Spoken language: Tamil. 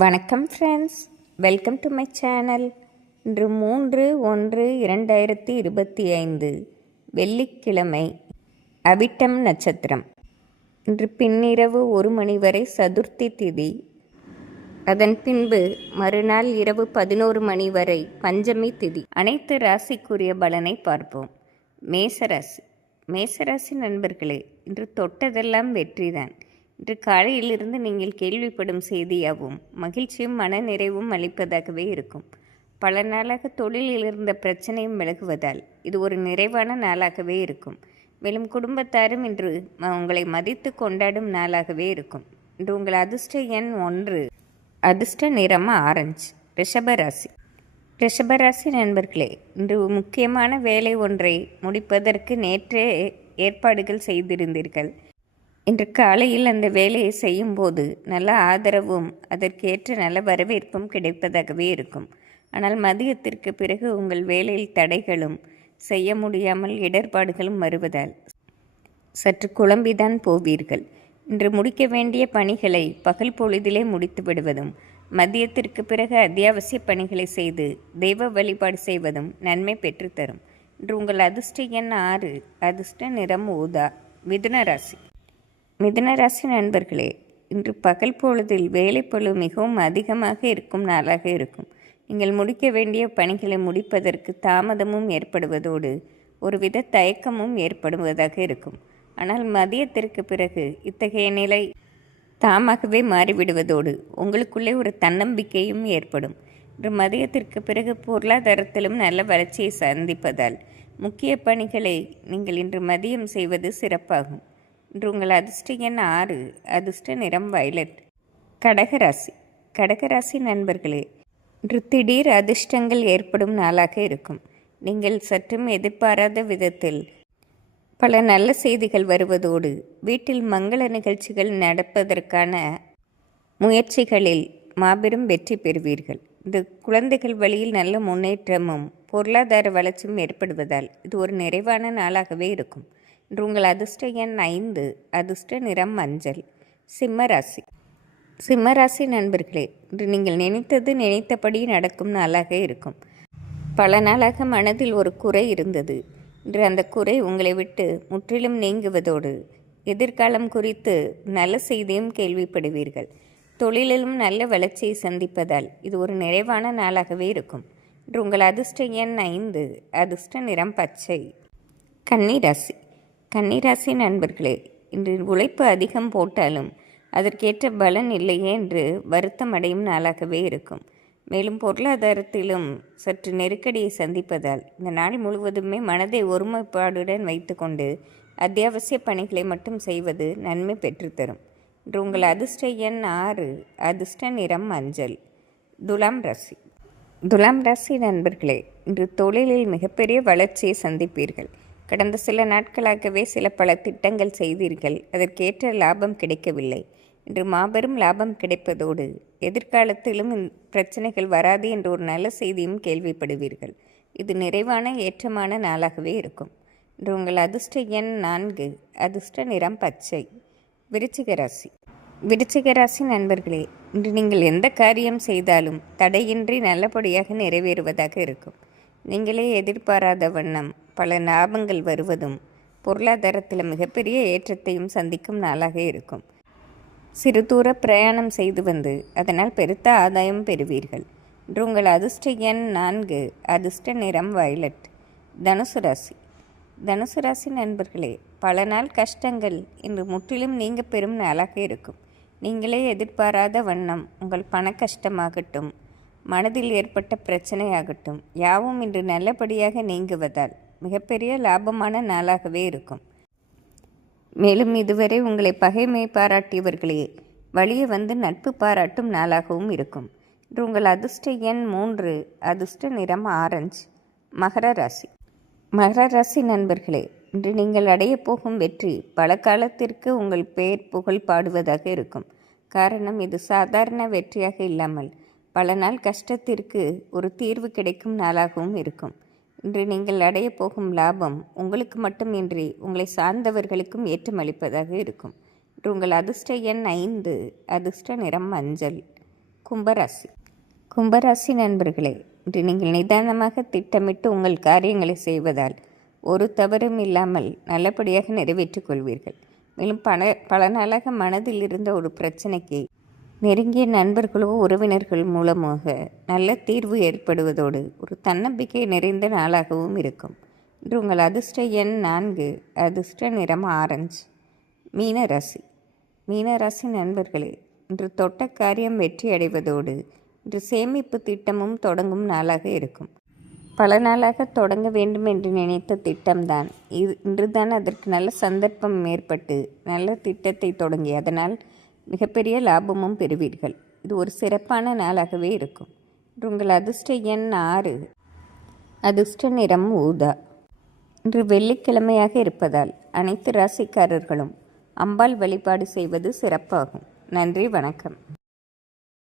வணக்கம் friends welcome to my channel இன்று மூன்று ஒன்று இரண்டாயிரத்தி இருபத்தி ஐந்து வெள்ளிக்கிழமை அவிட்டம் நட்சத்திரம். இன்று பின்னிரவு ஒரு மணி வரை சதுர்த்தி திதி. அதன் பின்பு மறுநாள் இரவு பதினோரு மணி வரை பஞ்சமி திதி. அனைத்து ராசிக்குரிய பலனை பார்ப்போம். மேசராசி. மேசராசி நண்பர்களே இன்று தொட்டதெல்லாம் வெற்றிதான். இன்று காலையிலிருந்து நீங்கள் கேள்விப்படும் செய்தியாகவும் மகிழ்ச்சியும் மன நிறைவும் அளிப்பதாகவே இருக்கும். பல நாளாக தொழிலில் இருந்த பிரச்சனையும் விலகுவதால் இது ஒரு நிறைவான நாளாகவே இருக்கும். மேலும் குடும்பத்தாரும் இன்று உங்களை மதித்து கொண்டாடும் நாளாகவே இருக்கும். இன்று உங்கள் அதிர்ஷ்ட எண் ஒன்று. அதிர்ஷ்ட நிறமா ஆரஞ்சு. ரிஷபராசி ரிஷபராசி நண்பர்களே இன்று முக்கியமான வேலை ஒன்றை முடிப்பதற்கு நேற்றே ஏற்பாடுகள் செய்திருந்தீர்கள். இன்று காலையில் அந்த வேலையை செய்யும்போது நல்ல ஆதரவும் அதற்கேற்ற நல்ல வரவேற்பும் கிடைப்பதாகவே இருக்கும். ஆனால் மதியத்திற்கு பிறகு உங்கள் வேலையில் தடைகளும் செய்ய முடியாமல் இடர்பாடுகளும் வருவதால் சற்று குழம்பிதான் போவீர்கள். இன்று முடிக்க வேண்டிய பணிகளை பகல் பொழுதிலே முடித்து விடுவதும் மதியத்திற்கு பிறகு அத்தியாவசிய பணிகளை செய்து தெய்வ வழிபாடு செய்வதும் நன்மை பெற்றுத்தரும். இன்று உங்கள் அதிர்ஷ்ட எண் ஆறு அதிர்ஷ்ட நிறம் ஊதா மிதுன ராசி. மிதனராசி நண்பர்களே இன்று பகல் பொழுதில் வேலைப்பழு மிகவும் அதிகமாக இருக்கும் நாளாக இருக்கும். நீங்கள் முடிக்க வேண்டிய பணிகளை முடிப்பதற்கு தாமதமும் ஏற்படுவதோடு ஒருவித தயக்கமும் ஏற்படுவதாக இருக்கும். ஆனால் மதியத்திற்கு பிறகு இத்தகைய நிலை தாமாகவே மாறிவிடுவதோடு உங்களுக்குள்ளே ஒரு தன்னம்பிக்கையும் ஏற்படும். இன்று மதியத்திற்கு பிறகு பொருளாதாரத்திலும் நல்ல வளர்ச்சியை சந்திப்பதால் முக்கிய பணிகளை நீங்கள் இன்று மதியம் செய்வது சிறப்பாகும். இன்று உங்கள் அதிர்ஷ்ட எண் ஆறு. அதிர்ஷ்ட நிறம் வயலட். கடகராசி கடகராசி நண்பர்களே இன்று திடீர் அதிர்ஷ்டங்கள் ஏற்படும் நாளாக இருக்கும். நீங்கள் சற்றும் எதிர்பாராத விதத்தில் பல நல்ல செய்திகள் வருவதோடு வீட்டில் மங்கள நிகழ்ச்சிகள் நடப்பதற்கான முயற்சிகளில் மாபெரும் வெற்றி பெறுவீர்கள். இந்த குழந்தைகள் வழியில் நல்ல முன்னேற்றமும் பொருளாதார வளர்ச்சியும் ஏற்படுவதால் இது ஒரு நிறைவான நாளாகவே இருக்கும். இன்று உங்கள் அதிர்ஷ்ட எண் ஐந்து அதிர்ஷ்ட நிறம் மஞ்சள் சிம்மராசி சிம்மராசி நண்பர்களே இன்று நீங்கள் நினைத்தது நினைத்தபடி நடக்கும் நாளாக இருக்கும். பல நாளாக மனதில் ஒரு குறை இருந்தது. இன்று அந்த குறை உங்களை விட்டு முற்றிலும் நீங்குவதோடு எதிர்காலம் குறித்து நல்ல செய்தியும் கேள்விப்படுவீர்கள். தொழிலிலும் நல்ல வளர்ச்சியை சந்திப்பதால் இது ஒரு நிறைவான நாளாகவே இருக்கும். இன்று உங்கள் அதிர்ஷ்ட எண் ஐந்து அதிர்ஷ்ட நிறம் பச்சை. கன்னிராசி கன்னிராசி நண்பர்களே இன்று உழைப்பு அதிகம் போட்டாலும் அதற்கேற்ற பலன் இல்லையே என்று வருத்தம் அடையும் நாளாகவே இருக்கும். மேலும் பொருளாதாரத்திலும் சற்று நெருக்கடியை சந்திப்பதால் இந்த நாள் முழுவதுமே மனதை ஒருமைப்பாடுடன் வைத்துக்கொண்டு அத்தியாவசிய பணிகளை மட்டும் செய்வது நன்மை பெற்றுத்தரும். இன்று உங்கள் அதிர்ஷ்ட எண் ஆறு அதிர்ஷ்ட நிறம் மஞ்சள். துலாம் ராசி. துலாம் ராசி நண்பர்களே இன்று தொழிலில் மிகப்பெரிய வளர்ச்சியை சந்திப்பீர்கள். கடந்த சில நாட்களாகவே சில பல திட்டங்கள் செய்தீர்கள். அதற்கேற்ற லாபம் கிடைக்கவில்லை. இன்று மாபெரும் லாபம் கிடைப்பதோடு எதிர்காலத்திலும் பிரச்சனைகள் வராது என்ற ஒரு நல்ல செய்தியும் கேள்விப்படுவீர்கள். இது நிறைவான ஏற்றமான நாளாகவே இருக்கும். இன்று உங்கள் அதிர்ஷ்ட எண் நான்கு அதிர்ஷ்ட நிறம் பச்சை. விருச்சிக ராசி. விருச்சிக ராசி நண்பர்களே இன்று நீங்கள் எந்த காரியம் செய்தாலும் தடையின்றி நல்லபடியாக நிறைவேறுவதாக இருக்கும். நீங்களே எதிர்பாராத வண்ணம் பல லாபங்கள் வருவதும் பொருளாதாரத்தில் மிகப்பெரிய ஏற்றத்தையும் சந்திக்கும் நாளாக இருக்கும். சிறு தூர பிரயாணம் செய்து வந்து அதனால் பெருத்த ஆதாயம் பெறுவீர்கள். இன்று உங்கள் அதிர்ஷ்ட எண் நான்கு அதிர்ஷ்ட நிறம் வயலட் தனுசு ராசி. தனுசு ராசி நண்பர்களே பல நாள் கஷ்டங்கள் இன்று முற்றிலும் நீங்க பெறும் நாளாக இருக்கும். நீங்களே எதிர்பாராத வண்ணம் உங்கள் பண கஷ்டமாகட்டும் மனதில் ஏற்பட்ட பிரச்சனையாகட்டும் யாவும் இன்று நல்லபடியாக நீங்குவதால் மிகப்பெரிய லாபமான நாளாகவே இருக்கும். மேலும் இதுவரை உங்களை பகைமை பாராட்டியவர்களே வழியே வந்து நட்பு பாராட்டும் நாளாகவும் இருக்கும். இன்று உங்கள் அதிர்ஷ்ட எண் மூன்று அதிர்ஷ்ட நிறம் ஆரஞ்சு மகர ராசி. மகர ராசி நண்பர்களே இன்று நீங்கள் அடைய போகும் வெற்றி பல காலத்திற்கு உங்கள் பெயர் புகழ் பாடுவதாக இருக்கும். காரணம் இது சாதாரண வெற்றியாக இல்லாமல் பல நாள் கஷ்டத்திற்கு ஒரு தீர்வு கிடைக்கும் நாளாகவும் இருக்கும். இன்று நீங்கள் அடைய போகும் லாபம் உங்களுக்கு மட்டுமின்றி உங்களை சார்ந்தவர்களுக்கும் ஏற்றமளிப்பதாக இருக்கும். இன்று உங்கள் அதிர்ஷ்ட எண் ஐந்து அதிர்ஷ்ட நிறம் மஞ்சள். கும்பராசி. கும்பராசி நண்பர்களே இன்று நீங்கள் நிதானமாக திட்டமிட்டு உங்கள் காரியங்களை செய்வதால் ஒரு தவறும் இல்லாமல் நல்லபடியாக நிறைவேற்றிக் கொள்வீர்கள். மேலும் பல பல நாளாக மனதில் இருந்த ஒரு பிரச்சனைக்கு நெருங்கிய நண்பர்களோ உறவினர்கள் மூலமாக நல்ல தீர்வு ஏற்படுவதோடு ஒரு தன்னம்பிக்கை நிறைந்த நாளாகவும் இருக்கும். இன்று உங்கள் அதிர்ஷ்ட எண் நான்கு அதிர்ஷ்ட நிறம் ஆரஞ்சு. மீன ராசி மீன ராசி நண்பர்களே இன்று தொட்ட காரியம் வெற்றி அடைவதோடு இன்று சேமிப்பு திட்டமும் தொடங்கும் நாளாக இருக்கும். பல நாளாக தொடங்க வேண்டும் என்று நினைத்த திட்டம்தான். இது இன்றுதான் அதற்கு நல்ல சந்தர்ப்பம் ஏற்பட்டு நல்ல திட்டத்தை தொடங்கி அதனால் மிகப்பெரிய லாபமும் பெறுவீர்கள். இது ஒரு சிறப்பான நாளாகவே இருக்கும். இன்று உங்கள் அதிர்ஷ்ட எண் ஆறு. அதிர்ஷ்ட நிறம் ஊதா. இன்று வெள்ளிக்கிழமையாக இருப்பதால் அனைத்து ராசிக்காரர்களும் அம்பாள் வழிபாடு செய்வது சிறப்பாகும். நன்றி வணக்கம்.